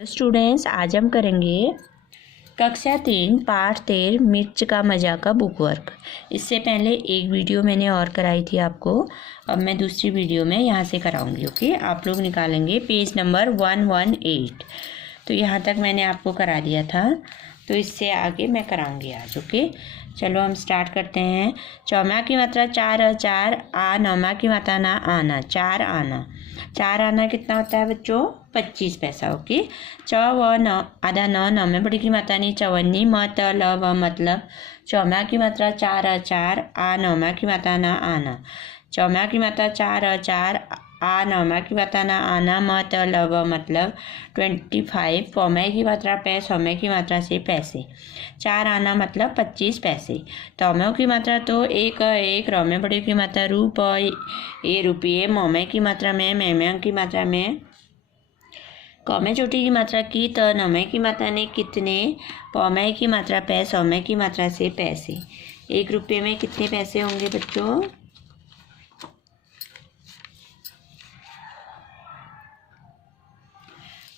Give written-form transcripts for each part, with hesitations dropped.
Students, आज हम करेंगे कक्षा 3 पाठ 13 मिर्च का मज़ा का बुक वर्क। इससे पहले एक वीडियो मैंने और कराई थी आपको। अब मैं दूसरी वीडियो में यहाँ से कराऊंगी। ओके, आप लोग निकालेंगे पेज नंबर 118। तो यहाँ तक मैंने आपको करा दिया था, तो इससे आगे मैं कराऊंगी आज। ओके, चलो हम स्टार्ट करते हैं। चौमा की मात्रा 4 4 आ, नौमा की मात्रा ना आना 4 आना। 4 आना कितना होता है बच्चों? 25 पैसा। ओके, व नौ आधा नौ, नौ में बड़ी की मात्रा नहीं चवन्नी, म त ल व मतलब। चौमा की मात्रा 4 4 आ, नौमा की मात्रा ना आना। चौमा की मात्रा 4 4 आ, नौमा की मात्रा ना आना, म त ल व मतलब 25। पौमे की मात्रा पै, सौमे की मात्रा से पैसे। 4 आना मतलब 25 पैसे। तौमों की मात्रा तो 1 1, रौमे बड़े की मात्रा रूप, ए रुपये। मौमे की मात्रा में, मैमे की मात्रा में। कौमे छोटी की मात्रा की, त नौमे की मात्रा ने कितने। पौमे की मात्रा पै, सौमे की मात्रा से पैसे। 1 रुपये में कितने पैसे होंगे बच्चों?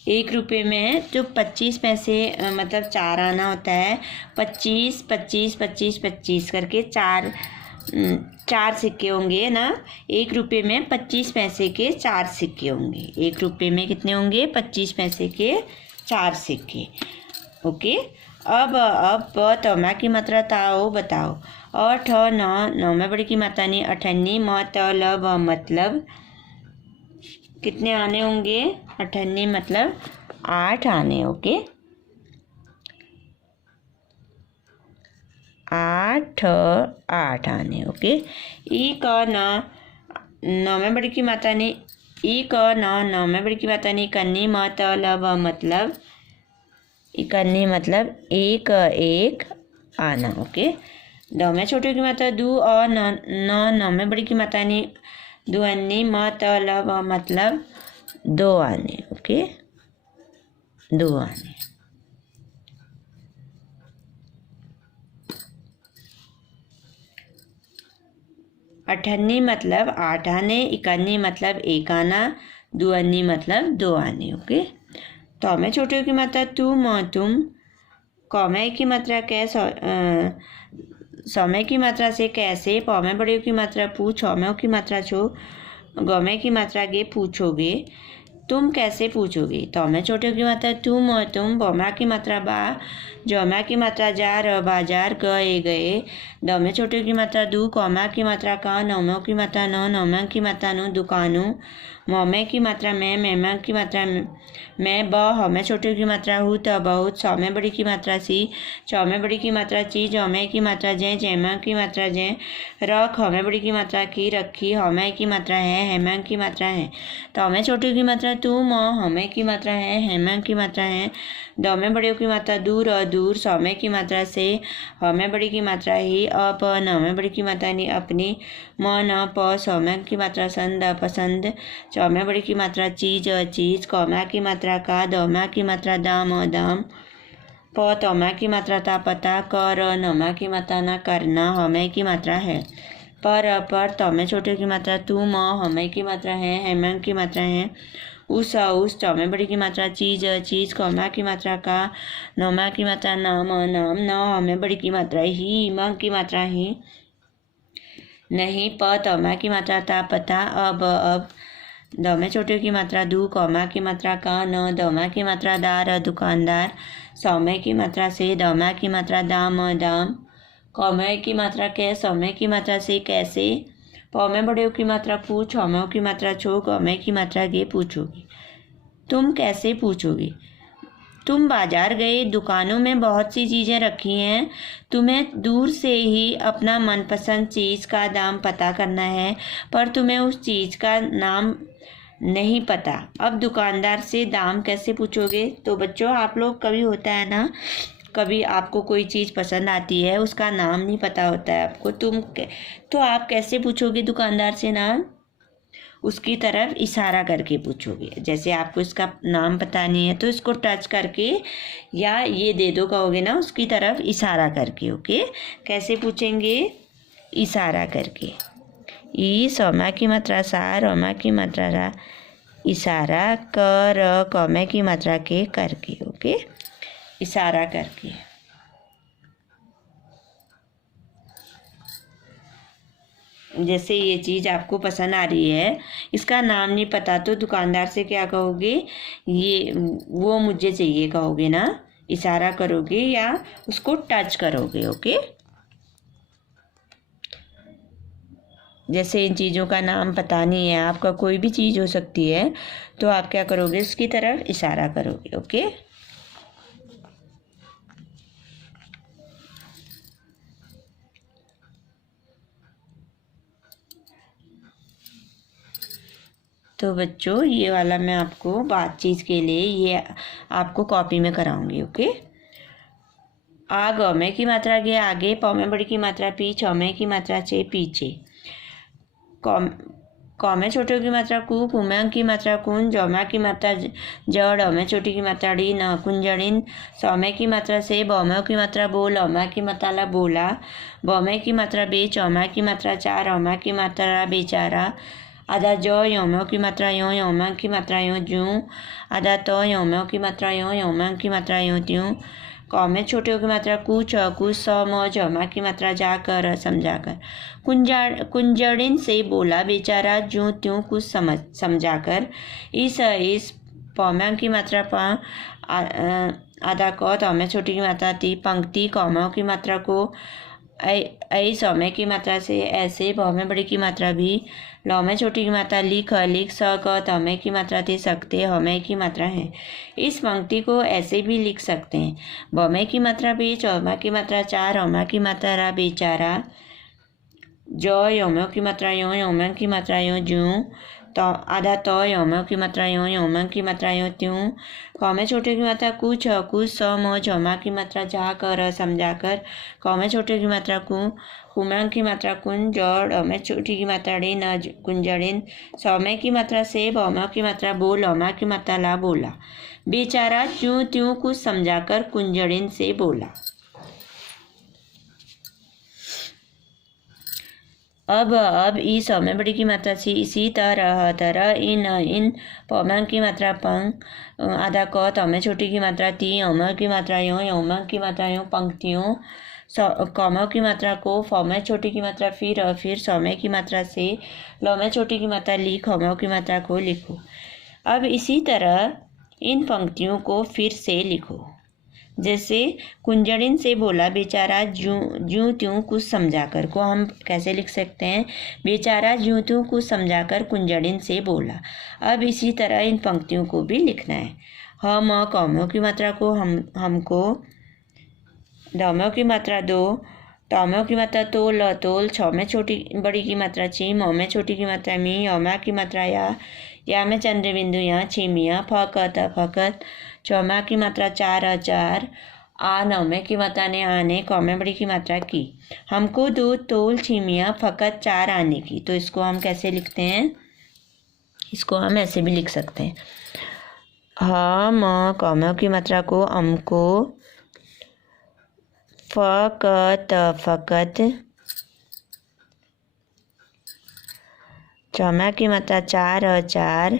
1 रुपये में जो 25 पैसे मतलब 4 आना होता है। 25 25 25 25 करके 4 सिक्के होंगे ना। 1 रुपये में 25 पैसे के 4 सिक्के होंगे। 1 रुपये में कितने होंगे? 25 पैसे के 4 सिक्के। ओके, अब तौमा की मात्रा ताओ बताओ। और ठ नौ, नौ में बड़ी की मात्रा नहीं अठन्नी, म त ल व मतलब कितने आने होंगे? अठन्नी मतलब 8 आने। ओके, 8 आने। ओके, ई क न, नौ में बड़ी की मात्रा नहीं ई क न, नौ में बड़ी की मात्रा नहीं कन्नी, म त ल व मतलब इकन्नी मतलब 1 1 आना। ओके, दो में छोटे की मात्रा दू, और नौ में बड़ी की मात्रा नहीं दुअन्नी, म त ल व मतलब 2 आने। ओके, 2 आने। अठन्नी मतलब 8 आने, इकन्नी मतलब 1 आना, दुअन्नी मतलब 2 आने। ओके, तो में छोटे की मात्रा तू, म तुम। कौमे की मात्रा कै, सौमे की मात्रा से कैसे। पौमे बड़े की मात्रा पू, छौमे की मात्रा छो, गौमे की मात्रा गे पूछोगे। तुम कैसे पूछोगे? तौमे छोटे की मात्रा तुम और तुम। बौमा की मात्रा बा, जौमा की मात्रा जा, र बाजार गए गए। दौमे छोटे की मात्रा दू, कौमा की मात्रा का, नौमों की मात्रा नौ, नौमा की मात्रा नो दुकानों। मौमे की मात्रा में, मैमा की मात्रा में, ब हौमे छोटे की मात्रा हूँ त बहुत। सौमे बड़ी की मात्रा सी, चौमे बड़ी की मात्रा ची, जौमे की मात्रा जै, जैमा की मात्रा जै। रख हौमे बड़ी की मात्रा की, रखी। हौमे की मात्रा है, हैमा की मात्रा है। तौमे छोटे की मात्रा तू, म हौमे की मात्रा है, हैमा की मात्रा है। दौमे बड़े की मात्रा दूर और दूर। सौमे की मात्रा से, हौमे बड़ी की मात्रा ही, अप नौमे बड़ी की मात्रा नहीं अपनी। म न प, सौमे की मात्रा संद पसंद। चौमे बड़ी की मात्रा चीज चीज। कौमा की मात्रा का, दौमा की मात्रा दाम दाम। प तौमा की मात्रा ता पता, कर नौमा की मात्रा ना करना, हौमे की मात्रा है। पर तौमे छोटे की मात्रा तू, म हौमे की मात्रा है, हैमा की मात्रा है। उस चौमे बड़ी की मात्रा चीज चीज। कौमा की मात्रा का, नौमा की मात्रा नाम नाम। न हौमे बड़ी की मात्रा ही, म की मात्रा ही नहीं। प तौमा की मात्रा ता पता, अब। दौमे छोटे की मात्रा दू, कौमा की मात्रा का, न दौमा की मात्रा दार दुकानदार। सौमे की मात्रा से, दौमा की मात्रा दाम दाम। कौमे की मात्रा कै, सौमे की मात्रा से कैसे। पौमे बड़े की मात्रा पूछ, हौमे की मात्रा छो, गौमे की मात्रा गे पूछोगी। तुम कैसे पूछोगे? तुम बाजार गए, दुकानों में बहुत सी चीज़ें रखी हैं। तुम्हें दूर से ही अपना मनपसंद चीज़ का दाम पता करना है, पर तुम्हें उस चीज़ का नाम नहीं पता। अब दुकानदार से दाम कैसे पूछोगे? तो बच्चों, आप लोग कभी होता है ना, कभी आपको कोई चीज़ पसंद आती है, उसका नाम नहीं पता होता है आपको, तो आप कैसे पूछोगे दुकानदार से नाम? उसकी तरफ इशारा करके पूछोगे। जैसे आपको इसका नाम पता नहीं है तो इसको टच करके या ये दे दो कहोगे ना, उसकी तरफ इशारा करके। ओके, कैसे पूछेंगे? इशारा करके। ई सौमा की मात्रा सा, रोमा की मात्रा रा, इशारा कर कौमे की मात्रा के करके। ओके, इशारा करके। जैसे ये चीज़ आपको पसंद आ रही है, इसका नाम नहीं पता तो दुकानदार से क्या कहोगे, ये वो मुझे चाहिए कहोगे ना, इशारा करोगे या उसको टच करोगे। ओके, जैसे इन चीज़ों का नाम पता नहीं है आपका, कोई भी चीज़ हो सकती है, तो आप क्या करोगे, उसकी तरफ इशारा करोगे। ओके, तो बच्चों ये वाला मैं आपको बातचीत के लिए ये आपको कॉपी में कराऊंगी। ओके, आ गौमे की मात्रा गे आगे, पौ में बड़ी की मात्रा पी, चौमे की मात्रा चे पीछे, कौमे छोटे की मात्रा कु, कुमें की मात्रा कुन, जौमा की मात्रा जड़, अमे छोटी की मात्रा डी, न कुंजड़िन, सौमे की मात्रा से, बौमे की मात्रा बोल, औमा की मात्रा ला बोला, बौमे की मात्रा बे, चौमा की मात्रा चार, औमा की मात्रा बेचारा, आधा जौ, यौमों की मात्रा यों, यौमा की मात्रा यों ज्यों, आधा तो, यौमों की मात्रा यों, यौमा की मात्रा यों त्यों, कौमे छोटे की मात्रा कुछ, कुछ, सौ, मौ, जमा की मात्रा जाकर, समझाकर, कुंजड़िन से बोला बेचारा ज्यों त्यों कुछ समझाकर, इस पौमा की मात्रा पा, आधा कौ, तौमे छोटी की मात्रा ती, पंक्ति कौमों की मात्रा को, ऐ सौमे की मात्रा से, ऐसे बहुमे बड़ी की मात्रा भी, लौमे छोटी की मात्रा लिख, लिख, स क, तौमे की मात्रा थे सकते, हमे की मात्रा है। इस पंक्ति को ऐसे भी लिख सकते हैं, बहुमे की मात्रा भी, चौमा की मात्रा चार, औमा की मात्रा रा बेचारा, जौ, यौमों की मात्रा यों, यौमा की मात्रा यों ज्यों, तो आधा तो, यौमों की मात्रा यों, यौमा की मात्रा यों त्यों, कौमे छोटे की मात्रा कुछ, कुछ, सौ, मौ, जमा की मात्रा जा कर, समझाकर, कौमे छोटे की मात्रा कुमांग की मात्रा कुन, जड़, अमे छोटी की मात्रा डी, न कुंजड़िन, सौमे की मात्रा से, बौमा की मात्रा बोल, औमा की मात्रा ला बोला, बेचारा ज्यों त्यों कुछ समझाकर कुंजड़िन से बोला। अब इस में बड़ी की मात्रा सी, इसी तरह इन पौमा की मात्रा पंग, आधा क, तौमे छोटी की मात्रा ती, औमा की मात्रा यों, यौमा की मात्रा यों पंक्तियों, कौमा की मात्रा को, फौमे छोटी की मात्रा फिर सौमे की मात्रा से, लौमे छोटी की मात्रा लिख, हौमा की मात्रा को लिखो। अब इसी तरह इन पंक्तियों को फिर से लिखो। जैसे कुंजड़िन से बोला बेचारा ज्यों त्यों कुछ समझाकर को हम कैसे लिख सकते हैं, बेचारा ज्यों त्यों कुछ समझाकर कुंजड़िन से बोला। अब इसी तरह इन पंक्तियों को भी लिखना है। हम कौमों की मात्रा को हमको, दौमों की मात्रा दो, तौमों की मात्रा तोल, तोल, छौ में छोटी बड़ी की मात्रा छी, मौ में छोटी की मात्रा मी, यौमा की मात्रा या में चंद्र बिंदु यहाँ छीमिया, फकत, फकत, चौमा की मात्रा चार, चार, आ, नौमे की मात्रा ने आने, कौमे बड़ी की मात्रा की। हमको दो तोल छीमिया फकत चार आने की, तो इसको हम कैसे लिखते हैं, इसको हम ऐसे भी लिख सकते हैं। हम कौमों की मात्रा को हमको, फकत, फकत, चौमा की मात्रा चार, चार,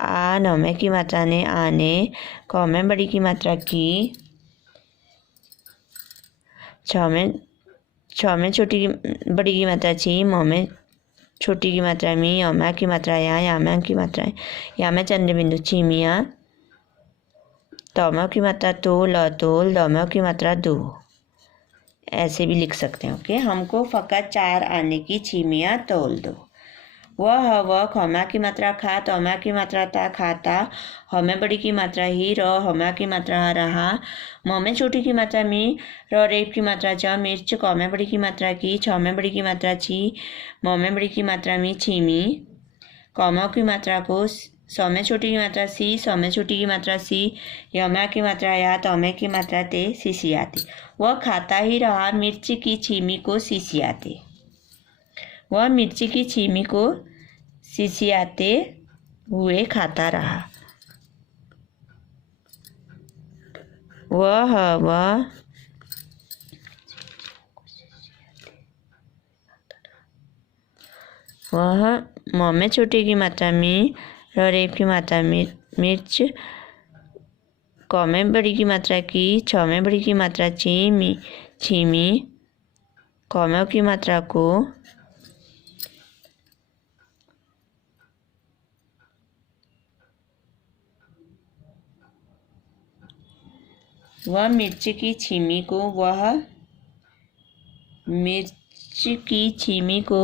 आ, नौमे की मात्रा ने आने, कौमे बड़ी की मात्रा की, छौ में छोटी की बड़ी की मात्रा छी, मौ में छोटी की मात्रा मी, यौमा की मात्रा यामा की मात्रा या में चंद्र बिंदु छीमिया, तौमा की मात्रा तोल, तोल, दौमा की मात्रा दो, ऐसे भी लिख सकते हैं। ओके, हमको फकत चार आने की छीमिया तोल दो। वह खौमा की मात्रा खा, तौमा की मात्रा ता खाता, हमें बड़ी की मात्रा ही, हमा की मात्रा रहा, मौ में छोटी की मात्रा मी, रेप की मात्रा च, मिर्च, कौमे बड़ी की मात्रा की, छौ में बड़ी की मात्रा छी, मौ में बड़ी की मात्रा मी छीमी, कौमों की मात्रा को, सौ में छोटी की मात्रा सी, सौ में छोटी की मात्रा सी, यौमा की मात्रा या, तौमे की मात्रा ते, सिसियाते। वह खाता ही रहा, मिर्च की छीमी को सिसियाते। वह मिर्ची की छीमी को सिसियाते हुए खाता रहा। वह मौ में छोटी की मात्रा में र रेप की मात्रा मिर्च, क में बड़ी की मात्रा की, छ में बड़ी की मात्रा छीमी, क में की मात्रा को, वह मिर्च की छीमी को, वह मिर्च की छीमी को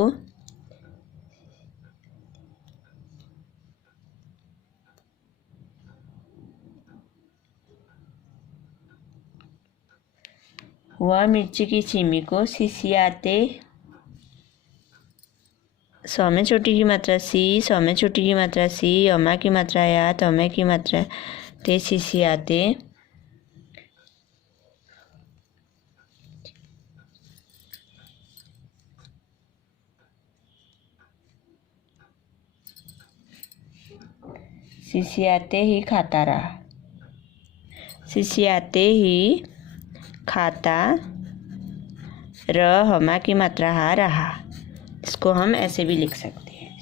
वह मिर्ची की छीमी को सिसियाते, सौ में छोटी की मात्रा सी, सौ में छोटी की मात्रा सी, अमा की मात्रा या, तमे की मात्रा ते, सिसियाते, सिसियाते ही खाता रहा, सिसियाते ही खाता, र हमा की मात्रा हा रहा। इसको हम ऐसे भी लिख सकते हैं।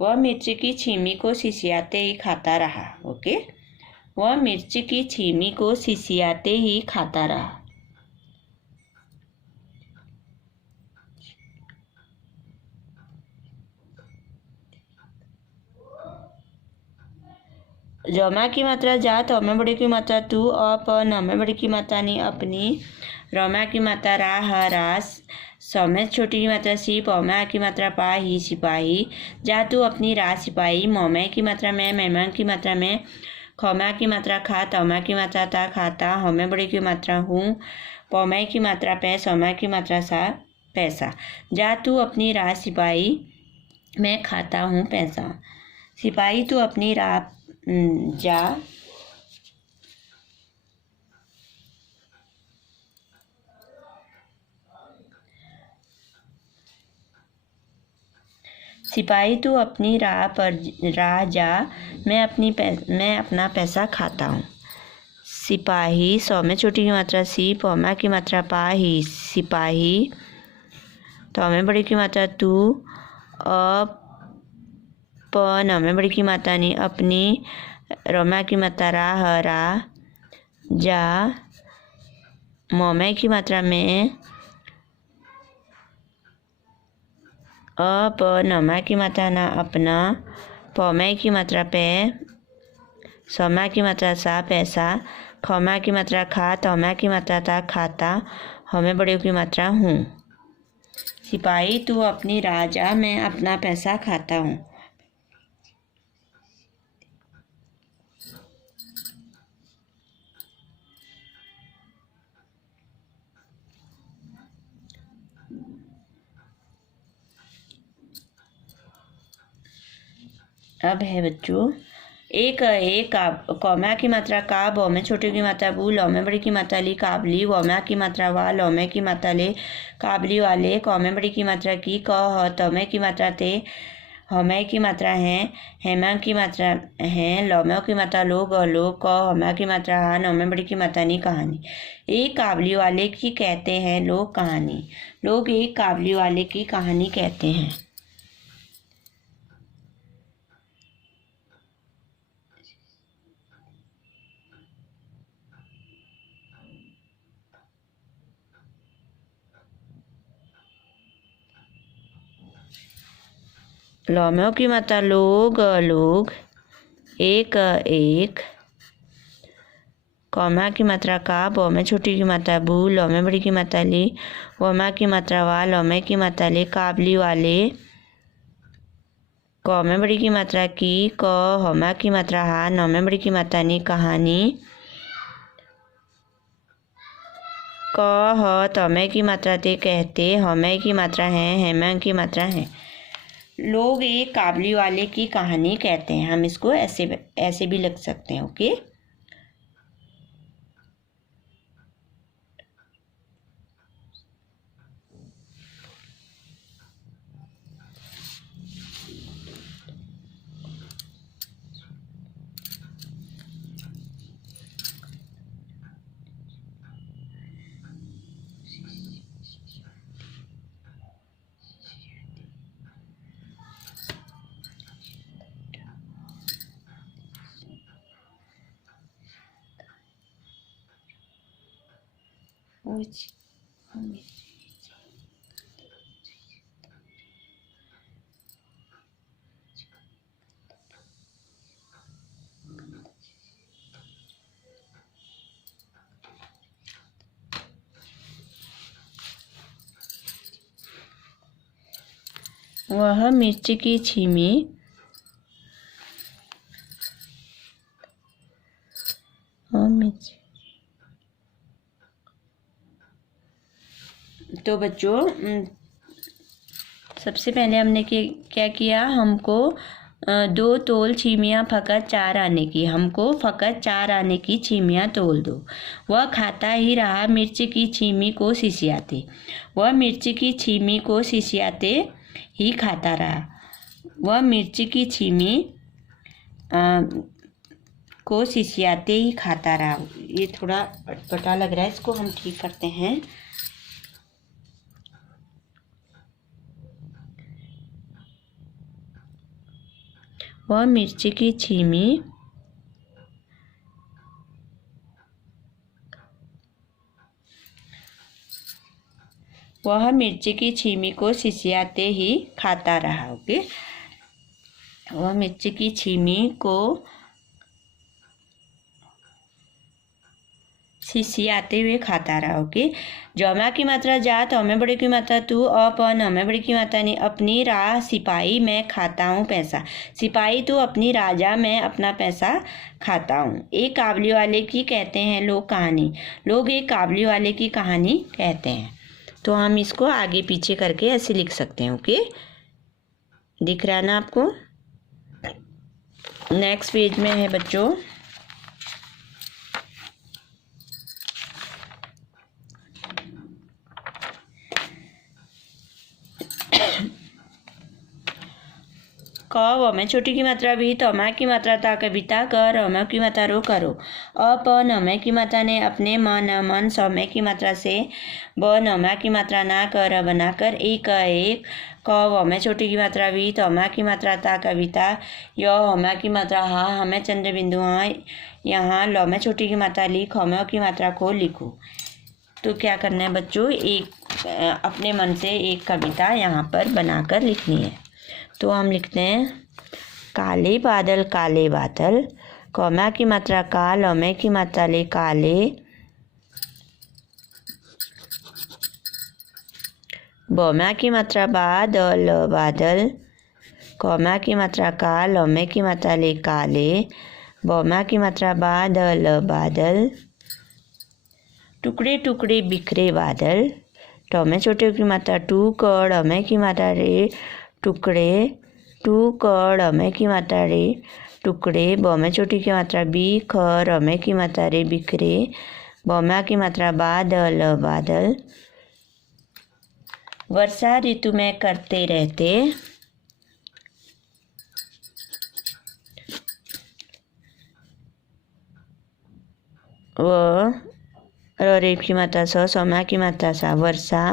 वह मिर्ची की छीमी को सिसियाते ही खाता रहा। ओके, वह मिर्ची की छीमी को सिसियाते ही खाता रहा। जमा की मात्रा जा, तो में बड़ी की मात्रा तू, अप न में बड़ी की मात्रा नी, अपनी, रमा की मात्रा रा, ह रास, सौ में छोटी की मात्रा सी, पौमा की मात्रा पा ही, सिपाही, जा तू अपनी रा सिपाही, मोमे की मात्रा में, मेहमान की मात्रा में, खौमा की मात्रा खा, तौमा की मात्रा ता, खाता, हमें बड़ी की मात्रा हूँ, पौमे की मात्रा पे, सौमा की मात्रा सा, पैसा, जा तू अपनी रा सिपाही, मैं खाता हूँ पैसा, सिपाही तू अपनी रा जा, सिपाही तू अपनी राह जा, मैं अपना पैसा खाता हूँ। सिपाही, सौ में छोटी की मात्रा सी, पौमा की मात्रा पा ही, सिपाही, तो में बड़ी की मात्रा तू, न में बड़ी की मात्रा नी, अपनी, रमा की मात्रा रा, ह रा, जा, मोमे की मात्रा में, नमा की मात्रा ना, अपना, पौमे की मात्रा पे, सौमा की मात्रा सा, पैसा, खौमा की मात्रा खा, तौमा की मात्रा ता, खाता, हमें बड़े की मात्रा हूँ। सिपाही तू अपनी राजा, मैं अपना पैसा खाता हूँ। अब है बच्चों एक कौमा की मात्रा का, बौ में छोटी की मात्रा बू, लौ में बड़ी की मात्रा ली, काबली, वौमा की मात्रा वा, लौ में की मात्रा ले, काबली वाले, कौ में बड़ी की मात्रा की, क ह, तौमे की मात्रा ते, हमै की मात्रा है, हेमा की मात्रा है, लौमे की मात्रा लोग, लोग, क हमा की मात्रा हा, नौ में बड़ी की मात्रा नी, कहानी। एक काबली वाले की कहते हैं लोग कहानी, लोग एक काबली वाले की कहानी कहते हैं। लौम्यों की मात्रा लोग, लोग, एक, एक, कौमा की मात्रा का, बौ में छोटी की मात्रा बू, लौ में बड़ी की मात्रा ली, वौमा की मात्रा वा, लौ में की मात्रा ले, काबली वाले, कौ में बड़ी की मात्रा की, क हमा की मात्रा हा, नौ में बड़ी की मात्रा नी, कहानी, क ह तौमे की मात्रा ते, कहते, हमें की मात्रा है, हेमा की मात्रा है। लोग एक काबली वाले की कहानी कहते हैं। हम इसको ऐसे भी लिख सकते हैं। ओके, वह मिर्च की छीमी तो बच्चों सबसे पहले हमने क्या किया, हमको 2 तोल छीमियाँ फ़कत 4 आने की, हमको फ़कत 4 आने की छीमियाँ तोल दो। वह खाता ही रहा मिर्च की छीमी को सिसियाते, वह मिर्च की छीमी को सिसियाते ही खाता रहा, वह मिर्च की छीमी को सिसियाते ही खाता रहा। ये थोड़ा अटपटा लग रहा है, इसको हम ठीक करते हैं। वह मिर्च की छीमी वह मिर्च की छीमी को सिसियाते ही खाता रहा। ओके, वह मिर्च की छीमी को सिसियाते हुए खाता रहा। ओके, जौमा की मात्रा जा, तो में बड़े की मात्रा तू, अपन में बड़ी की मात्रा नहीं। अपनी राह सिपाही, मैं खाता हूँ पैसा। सिपाही तू, अपनी राजा, मैं अपना पैसा खाता हूँ। एक काबली वाले की कहते हैं लोग कहानी, लोग एक काबली वाले की कहानी कहते हैं। तो हम इसको आगे पीछे करके ऐसे लिख सकते हैं। ओके, दिख रहा है ना आपको? नेक्स्ट पेज में है बच्चों, क व में छोटी की मात्रा भी, तो म की मात्रा ता कविता, कर म की मात्रा रो करो। अप न में की मात्रा ने, अपने मन मन। स में की मात्रा से, ब न म की मात्रा ना, कर बनाकर। एक एक, क व में छोटी की मात्रा भी, तो म की मात्रा ता कविता। य म की मात्रा हा, हमें चंद्र बिंदु हाँ यहाँ। ल में छोटी की मात्रा लिख, हम की मात्रा को लिखो। तो क्या करना है बच्चों, एक अपने मन से एक कविता यहाँ पर बनाकर लिखनी है। तो हम लिखते हैं, काले बादल काले बादल, कौमा की मात्रा का, लौमे की मात्रा ले काले, बौमा की मात्रा बादल बादल, कौमा की मात्रा का, लौमे की मात्रा ले काले, बौमा की मात्रा बादल बादल, टुकड़े टुकड़े बिखरे बादल। टौमे छोटे की मात्रा टू, कड़ अमे की मात्रा रे टुकड़े, टू कड़ अमे की मात्रा रे टुकड़े, बौमे छोटी की मात्रा बी, खर अमे की मात्रा रे बिखरे, बौमा की मात्रा बादल बादल, वर्षा ऋतु में करते रहते, व रेप की मात्रा स, सौमा की मात्रा सा, वर्षा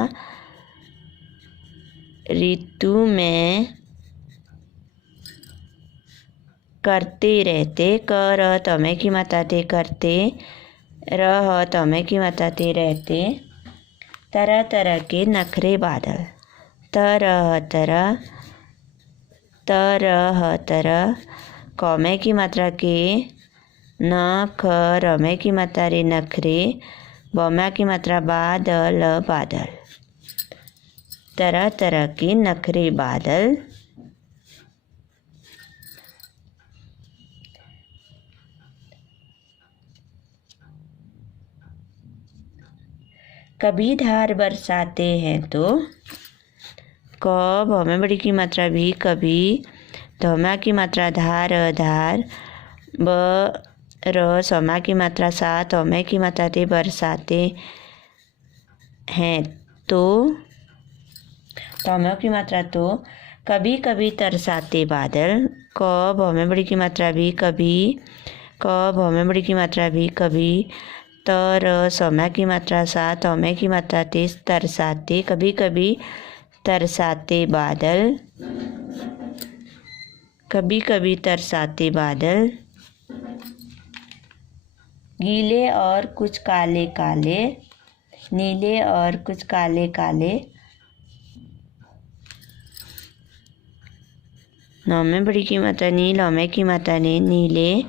ऋतु में करते रहते, कर तमे की मात्रा ते करते, रह तमे की मात्रा ते रहते, तरह तरह के नखरे बादल, तरह तरह, तरह तरह, कौमे की मात्रा के, न ख रमे की मात्रा रे नखरे, बौमा की मात्रा बादल बादल, तरह तरह के नखरे बादल। कभी धार बरसाते हैं तो, क भौमे बड़ी की मात्रा भी, कभी, धौमा की मात्रा धार धार, ब र सौमा की मात्रा सा, तौमे की मात्रा ते बरसाते हैं तो, तौमे की मात्रा तो, कभी कभी तरसाते बादल। क भौमे बड़ी की मात्रा भी, कभी, क भौमे बड़ी की मात्रा भी, कभी, तर सौमा की मात्रा सा, तौमे की मात्रा ते तरसाते, कभी कभी तरसाते बादल, कभी कभी तरसाते बादल, गीले और कुछ काले काले, नीले और कुछ काले काले। नौ में बड़ी की मात्रा नी, लौ में की मात्रा ने, नीले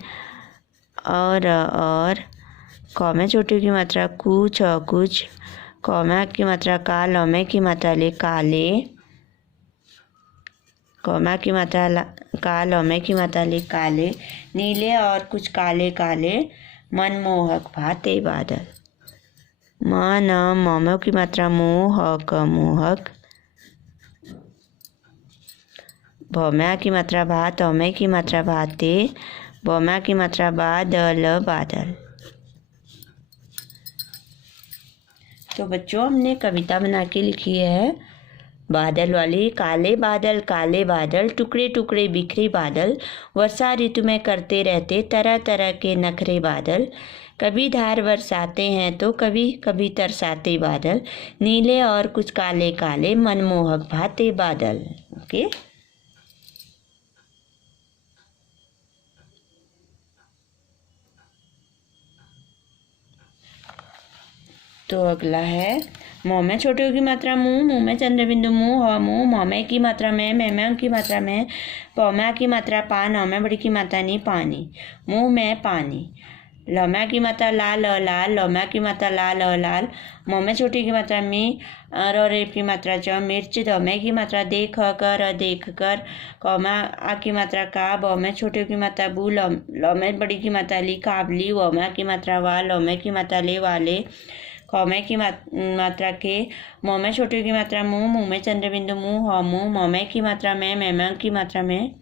और कौ में छोटी की मात्रा कुछ और कुछ, कौ में की मात्रा का, लौ में की मात्रा ले, काले, कौ में की मात्रा का, लौ में की मात्रा ले, काले, नीले और कुछ काले काले, मनमोहक भाते बादल। मन मौ की मात्रा मोहक मोहक, भौम्या की मात्रा भा, तौम्या की मात्रा भाते, भौम्या की मात्रा बादल बादल। तो बच्चों हमने कविता बना के लिखी है बादल वाली। काले बादल टुकड़े टुकड़े बिखरे बादल, वर्षा ऋतु में करते रहते तरह तरह के नखरे बादल, कभी धार बरसाते हैं तो कभी कभी तरसाते बादल, नीले और कुछ काले काले, मनमोहक भाते बादल। ओके। तो अगला है मौ में छोटे की मात्रा मुंह, मुंह में चंद्र बिंदु मुंह ह मुंह, मौ में की मात्रा में की मात्रा में, पौम्या की मात्रा पा, नौ में बड़ी की मात्रा नी, पानी, मुंह में पानी, लौम्या की मात्रा लाल लाल, लौम्या की मात्रा लाल लाल, मौ में छोटी की मात्रा मी, और रेप की मात्रा च, मिर्च, दौमे की मात्रा देख कर, कौमा आ की मात्रा का, बौ में छोटे की मात्रा बू, लौ में बड़ी की मात्रा ली, काबली, वौम्या की मात्रा वा, लौ में की मात्रा ले, वाले, कौमे की मात्रा के, मौ में छोटे की मात्रा मुंह, मुंह में चंद्र बिंदु मुंह ह मुंह, मौ में की मात्रा में की मात्रा में,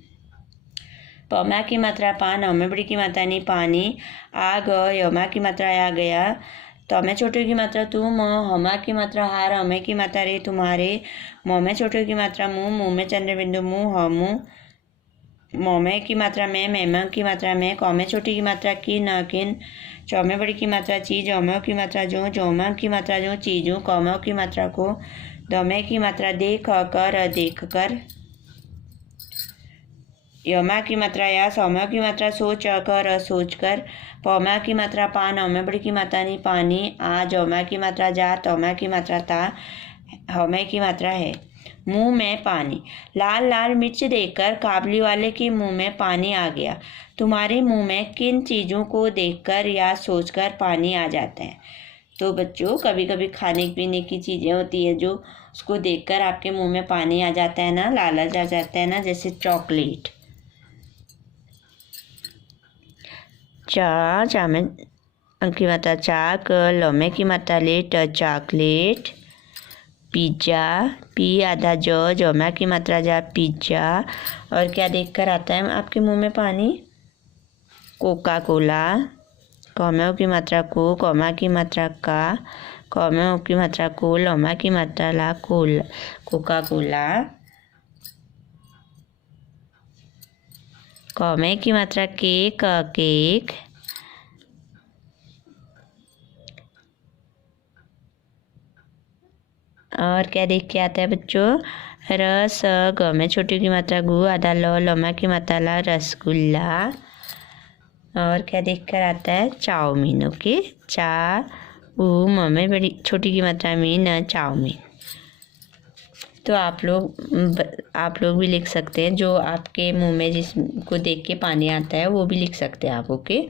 पौम्या की मात्रा पा, नौ में बड़ी की मात्रा नी, पानी, आग, यौमा की मात्रा आ गया, तौ में छोटे की मात्रा तुम, हमा की मात्रा हार, हमे की मात्रा रे, तुम्हारे, मौ में छोटे की मात्रा मुंह, मुंह में चंद्र बिंदु मुंह ह मुंह, मौ में की मात्रा में की मात्रा में, कौ में छोटी की मात्रा की, न किन, चौ में बड़ी की मात्रा चीज, औमों की मात्रा जो, चौमा की मात्रा जो चीजों, कौमों की मात्रा को, दौमे की मात्रा देख कर, यौमा की मात्रा या, सौम्यों की मात्रा सोच कर, पौम्या की मात्रा पा, नौ में बड़ी की मात्रा नी, पानी, आ, जौमा की मात्रा जा, तौमा की मात्रा ता, हौमे की मात्रा है, मुंह में पानी, लाल लाल मिर्च देखकर काबली वाले के मुंह में पानी आ गया। तुम्हारे मुंह में किन चीज़ों को देखकर या सोचकर पानी आ जाता है। तो बच्चों कभी कभी खाने पीने की चीज़ें होती है जो उसको देखकर आपके मुंह में पानी आ जाता है ना, लालच आ जाता है ना, जैसे चॉकलेट। चा में की मात्रा चाक, लौमे की मात्रा लेट, चॉकलेट, पिज्ज़ा, पी आधा जो मैं की मात्रा जा, पिज्ज़ा, और क्या देखकर आता है आपके मुंह में पानी, कोका कोला, कौम्यों की मात्रा को, कौमा की मात्रा का, कौम्यों की मात्रा को, लौमा की मात्रा ला, कोका कोला, कौमे की मात्रा केक, केक, और क्या देख के आता है बच्चों, रस, ग में छोटी की मात्रा गु, आधा लौमा की मात्रा ला, रसगुल्ला, और क्या देख कर आता है, चाउमीन। ओके, चा ऊ में बड़ी छोटी की मात्रा मीन, चाउमीन। तो आप लोग भी लिख सकते हैं, जो आपके मुंह में जिसको देख के पानी आता है वो भी लिख सकते हैं आप। ओके,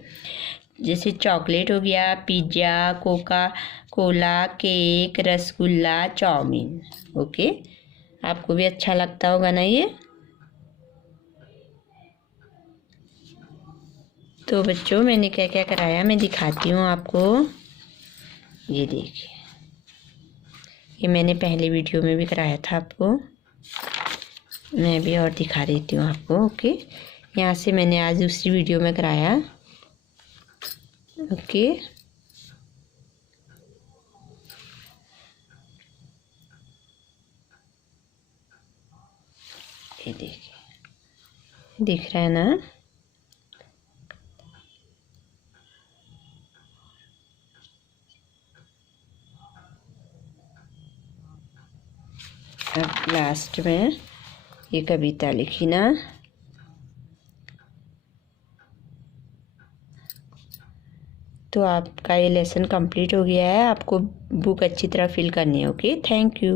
जैसे चॉकलेट हो गया, pizza, Coca Cola, cake, rasgulla, chow mein. Okay, आपको भी अच्छा लगता होगा ना ये। तो बच्चों मैंने क्या क्या कराया मैं दिखाती हूँ आपको। ये देखिए, ये मैंने पहले वीडियो में भी कराया था आपको, मैं भी और दिखा देती हूँ आपको। ओके, यहाँ से मैंने आज दूसरी वीडियो में कराया। ओके, ये देखिए, दिख रहा है ना। अब लास्ट में ये कविता लिखी ना, तो आपका ये लेसन कंप्लीट हो गया है। आपको बुक अच्छी तरह फिल करनी है। Okay, thank you.